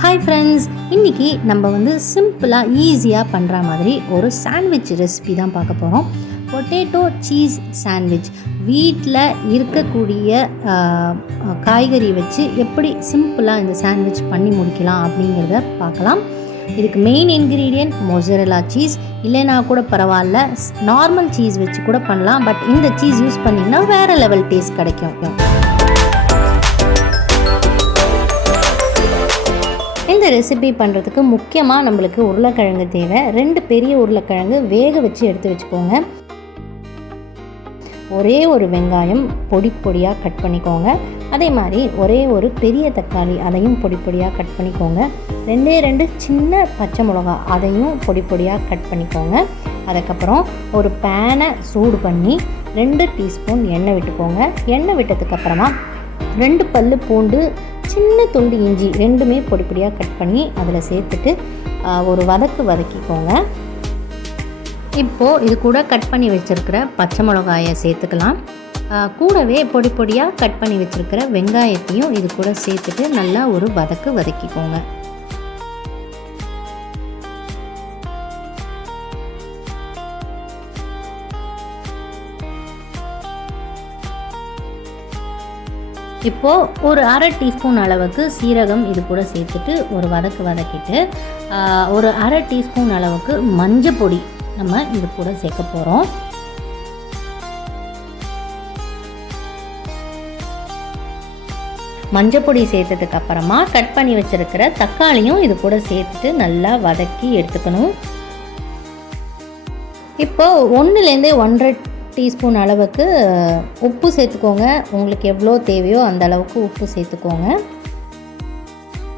Hi friends, இன்றைக்கி நம்ம வந்து சிம்பிளாக ஈஸியாக பண்ணுற மாதிரி ஒரு சாண்ட்விச் ரெசிபி தான் பார்க்க போகிறோம். Potato cheese sandwich. வீட்டில் இருக்கக்கூடிய காய்கறி வச்சு எப்படி சிம்பிளாக இந்த சாண்ட்விச் பண்ணி முடிக்கலாம் அப்படிங்கிறத பார்க்கலாம். இதுக்கு மெயின் இன்க்ரீடியன்ட் மொசரெல்லா சீஸ். இல்லைனா கூட பரவாயில்ல, நார்மல் சீஸ் வச்சு கூட பண்ணலாம். பட் இந்த சீஸ் யூஸ் பண்ணிங்கன்னா வேறு லெவல் டேஸ்ட் கிடைக்கும். இந்த ரெசிபி பண்ணுறதுக்கு முக்கியமாக நம்மளுக்கு உருளைக்கிழங்கு தேவை. 2 பெரிய உருளைக்கிழங்கு வேக வச்சு எடுத்து வச்சுக்கோங்க. ஒரே ஒரு வெங்காயம் பொடி பொடியாக கட் பண்ணிக்கோங்க. அதே மாதிரி ஒரே ஒரு பெரிய தக்காளி, அதையும் பொடி பொடியாக கட் பண்ணிக்கோங்க. 2 சின்ன பச்சை மிளகா, அதையும் பொடி பொடியாக கட் பண்ணிக்கோங்க. அதுக்கப்புறம் ஒரு பேனை சூடு பண்ணி 2 டீஸ்பூன் எண்ணெய் விட்டுக்கோங்க. எண்ணெய் விட்டதுக்கப்புறமா 2 பல்லு பூண்டு, சின்ன துண்டு இஞ்சி, 2மே பொடி பொடியாக கட் பண்ணி அதில் சேர்த்துட்டு ஒரு வதக்கிக்கோங்க. இப்போது இது கூட கட் பண்ணி வச்சுருக்கிற பச்சை மிளகாயை சேர்த்துக்கலாம். கூடவே பொடி பொடியாக கட் பண்ணி வச்சுருக்கிற வெங்காயத்தையும் இது கூட சேர்த்துட்டு நல்லா ஒரு வதக்கிக்கோங்க. இப்போது ஒரு 1/2 டீஸ்பூன் அளவுக்கு சீரகம் இது கூட சேர்த்துட்டு ஒரு வதக்கிட்டு ஒரு 1/2 டீஸ்பூன் அளவுக்கு மஞ்சள் பொடி நம்ம இது கூட சேர்க்க போகிறோம். மஞ்சள் பொடி சேர்த்ததுக்கு அப்புறமா கட் பண்ணி வச்சுருக்கிற தக்காளியும் இது கூட சேர்த்துட்டு நல்லா வதக்கி எடுத்துக்கணும். இப்போது 1லேருந்து 1.5 டீஸ்பூன் அளவுக்கு உப்பு சேர்த்துக்கோங்க. உங்களுக்கு எவ்வளோ தேவையோ அந்த அளவுக்கு உப்பு சேர்த்துக்கோங்க.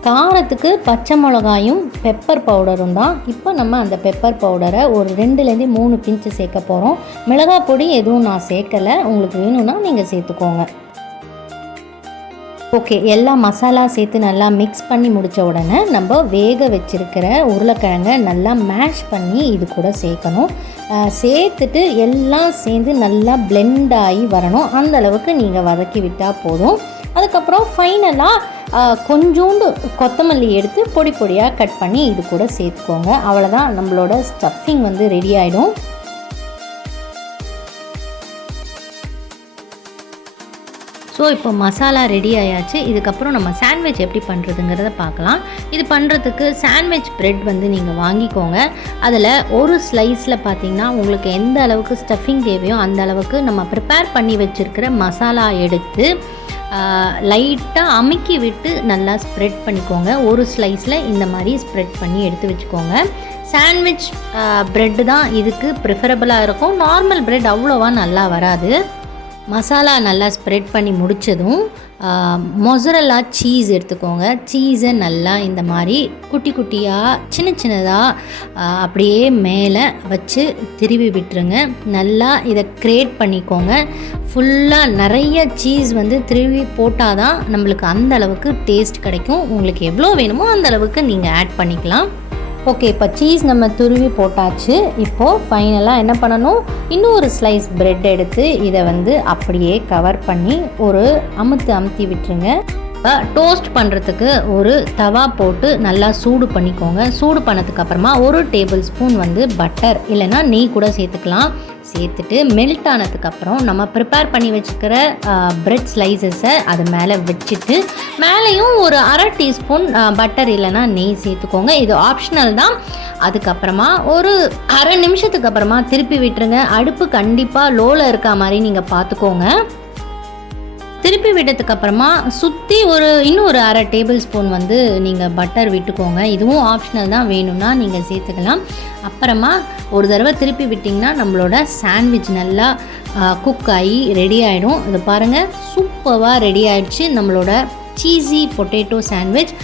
காரத்துக்கு பச்சை மிளகாயும் பெப்பர் பவுடரும் தான். இப்போ நம்ம அந்த பெப்பர் பவுடரை ஒரு 2லேருந்து 3 பிஞ்சு சேர்க்க போகிறோம். மிளகாய் பொடி எதுவும் நான் சேர்க்கலை, உங்களுக்கு வேணும்னா நீங்கள் சேர்த்துக்கோங்க. ஓகே, எல்லா மசாலா சேர்த்து நல்லா மிக்ஸ் பண்ணி முடித்த உடனே நம்ம வேக வச்சுருக்கிற உருளைக்கிழங்கை நல்லா மேஷ் பண்ணி இது கூட சேர்க்கணும். சேர்த்துட்டு எல்லாம் சேர்ந்து நல்லா பிளெண்ட் ஆகி வரணும். அந்த அளவுக்கு நீங்கள் வதக்கி விட்டால் போதும். அதுக்கப்புறம் ஃபைனலாக கொஞ்சோண்டு கொத்தமல்லி எடுத்து பொடி பொடியாக கட் பண்ணி இது கூட சேர்த்துக்கோங்க. அவ்வளோதான், நம்மளோட ஸ்டஃபிங் வந்து ரெடி ஆகிடும். ஸோ இப்போ மசாலா ரெடி ஆயாச்சு. இதுக்கப்புறம் நம்ம சாண்ட்விச் எப்படி பண்ணுறதுங்கிறத பார்க்கலாம். இது பண்ணுறதுக்கு சாண்ட்விச் ப்ரெட் வந்து நீங்கள் வாங்கிக்கோங்க. அதில் ஒரு ஸ்லைஸில் பார்த்திங்கன்னா உங்களுக்கு எந்த அளவுக்கு ஸ்டஃபிங் தேவையோ அந்த அளவுக்கு நம்ம ப்ரிப்பேர் பண்ணி வச்சுருக்கிற மசாலா எடுத்து லைட்டாக அமுக்கி விட்டு நல்லா ஸ்ப்ரெட் பண்ணிக்கோங்க. ஒரு ஸ்லைஸில் இந்த மாதிரி ஸ்ப்ரெட் பண்ணி எடுத்து வச்சுக்கோங்க. சாண்ட்விச் ப்ரெட்டு தான் இதுக்கு ப்ரிஃபரபுளாக இருக்கும். நார்மல் ப்ரெட் அவ்வளோவா நல்லா வராது. மசாலா நல்லா ஸ்ப்ரெட் பண்ணி முடித்ததும் மொசரெல்லா சீஸ் எடுத்துக்கோங்க. சீஸை நல்லா இந்த மாதிரி குட்டி குட்டியாக சின்னதாக அப்படியே மேலே வச்சு திருவி விட்டுருங்க. நல்லா இதை கிரேட் பண்ணிக்கோங்க. ஃபுல்லாக நிறைய சீஸ் வந்து திருவி போட்டால் தான் நம்மளுக்கு அந்த அளவுக்கு டேஸ்ட் கிடைக்கும். உங்களுக்கு எவ்வளோ வேணுமோ அந்த அளவுக்கு நீங்கள் ஆட் பண்ணிக்கலாம். ஓகே, இப்போ சீஸ் நம்ம துருவி போட்டாச்சு. இப்போது ஃபைனலாக என்ன பண்ணணும், இன்னொரு ஸ்லைஸ் ப்ரெட் எடுத்து இதை வந்து அப்படியே கவர் பண்ணி ஒரு அமுத்தி விட்டுருங்க. இப்போ டோஸ்ட் பண்ணுறதுக்கு ஒரு தவா போட்டு நல்லா சூடு பண்ணிக்கோங்க. சூடு பண்ணதுக்கப்புறமா 1 டேபிள் ஸ்பூன் வந்து பட்டர் இல்லைன்னா நெய் கூட சேர்த்துக்கலாம். சேர்த்துட்டு மெல்ட் ஆனதுக்கப்புறம் நம்ம ப்ரிப்பேர் பண்ணி வச்சுக்கிற ப்ரெட் ஸ்லைசஸை அது மேலே வச்சுட்டு மேலேயும் ஒரு 1/2 டீஸ்பூன் பட்டர் இல்லைன்னா நெய் சேர்த்துக்கோங்க. இது ஆப்ஷனல் தான். அதுக்கப்புறமா ஒரு 1/2 நிமிஷத்துக்கு அப்புறமா திருப்பி விட்டுருங்க. அடுப்பு கண்டிப்பாக லோவில் இருக்க மாதிரி நீங்கள் பார்த்துக்கோங்க. திருப்பி விட்டதுக்கப்புறமா சுற்றி இன்னும் ஒரு 1/2 டேபிள் ஸ்பூன் வந்து நீங்கள் பட்டர் விட்டுக்கோங்க. இதுவும் ஆப்ஷனல் தான், வேணும்னா நீங்கள் சேர்த்துக்கலாம். அப்புறமா ஒரு தடவை திருப்பி விட்டிங்கன்னா நம்மளோட சாண்ட்விச் நல்லா குக் ஆகி ரெடி ஆகிடும். இது பாருங்கள், சூப்பராக ரெடி ஆகிடுச்சு நம்மளோட சீஸி பொட்டேட்டோ சாண்ட்விச்.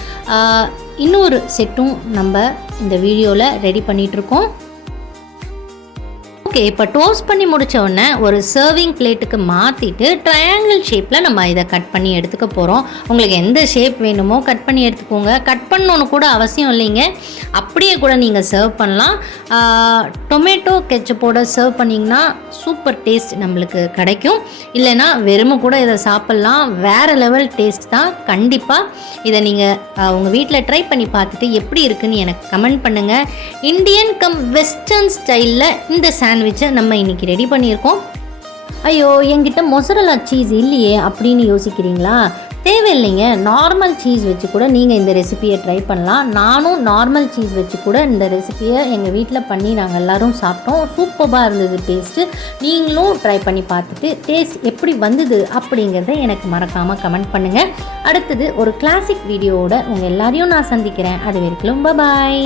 இன்னொரு செட்டும் நம்ம இந்த வீடியோவில் ரெடி பண்ணிகிட்ருக்கோம். ஓகே, இப்போ டோஸ்ட் பண்ணி முடித்த உடனே ஒரு சர்விங் பிளேட்டுக்கு மாற்றிட்டு ட்ரையாங்கிள் ஷேப்பில் நம்ம இதை கட் பண்ணி எடுத்துக்க போகிறோம். உங்களுக்கு எந்த ஷேப் வேணுமோ கட் பண்ணி எடுத்துக்கோங்க. கட் பண்ணணுன்னு கூட அவசியம் இல்லைங்க, அப்படியே கூட நீங்கள் சர்வ் பண்ணலாம். டொமேட்டோ கெச்சப்போட சர்வ் பண்ணிங்கன்னா சூப்பர் டேஸ்ட் நம்மளுக்கு கிடைக்கும். இல்லைன்னா வெறுமை கூட இதை சாப்பிட்லாம். வேறு லெவல் டேஸ்ட் தான். கண்டிப்பாக இதை நீங்கள் உங்கள் வீட்டில் ட்ரை பண்ணி பார்த்துட்டு எப்படி இருக்குன்னு எனக்கு கமெண்ட் பண்ணுங்கள். இந்தியன் கம் வெஸ்டர்ன் ஸ்டைலில் இந்த சாண்ட்விட்சை நம்ம இன்றைக்கி ரெடி பண்ணியிருக்கோம். ஐயோ, என்கிட்ட மொசரல்லா சீஸ் இல்லையே அப்படின்னு யோசிக்கிறீங்களா? தேவையில்லைங்க, நார்மல் சீஸ் வச்சு கூட நீங்கள் இந்த ரெசிபியை ட்ரை பண்ணலாம். நானும் நார்மல் சீஸ் வச்சு கூட இந்த ரெசிபியை எங்கள் வீட்டில் பண்ணி நாங்கள் எல்லோரும் சாப்பிட்டோம். சூப்பராக இருந்தது டேஸ்ட்டு. நீங்களும் ட்ரை பண்ணி பார்த்துட்டு டேஸ்ட் எப்படி வந்தது அப்படிங்கிறத எனக்கு மறக்காமல் கமெண்ட் பண்ணுங்கள். அடுத்தது ஒரு கிளாசிக் வீடியோவோட உங்கள் எல்லாரையும் நான் சந்திக்கிறேன். அது வரைக்கும் பாய்.